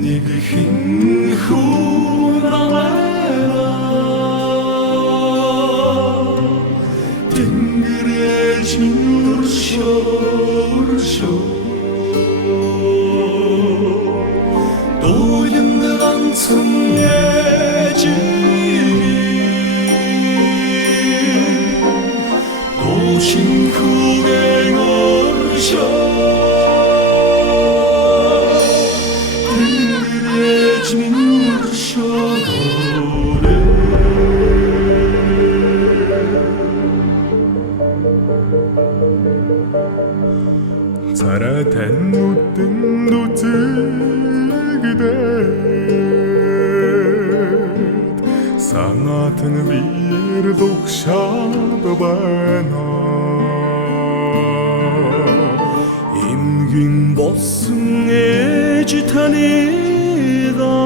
нэгхэн хүнамайна тэнгэрэж өршөө 도연 ганцхан ээжийн 도신 хүрээн өршөө Зарайтан нүдэн үзэгдээд санаат нь биер лугшаад байна эмгэн болсон ээж танида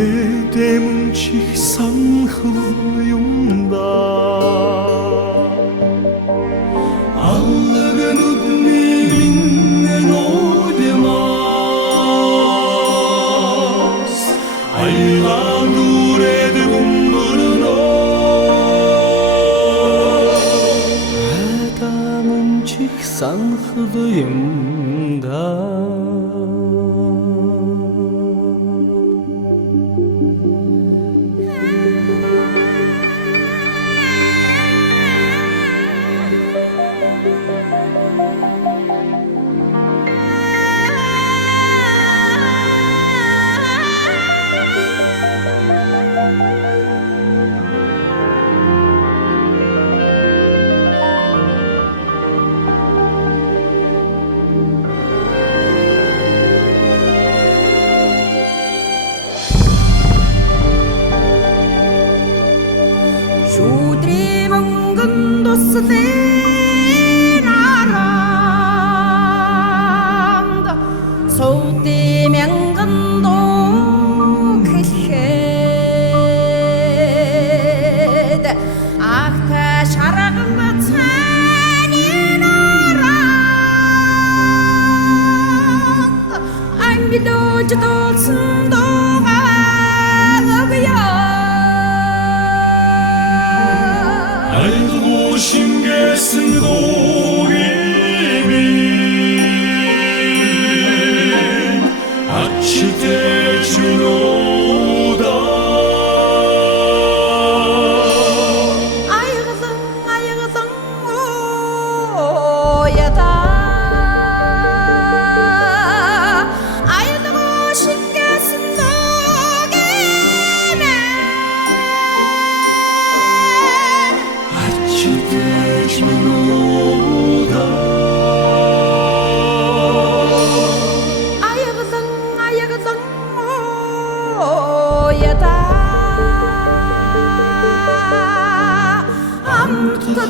эдэмэн чих санхал юмда Aylan duredi umruna Adamın çıksan hıdıyımda Шүдрий мөнгөн туслын арамд сууди мянган дуу хэлэхэд ахта шарган цаанын арамд ангидож дуулсан 알고 신게쓴 고기빈 아치대 주노다 아이거든 오야다 아이고 신게쓴 고기빈 주노다 아이거든 오야다 암투덩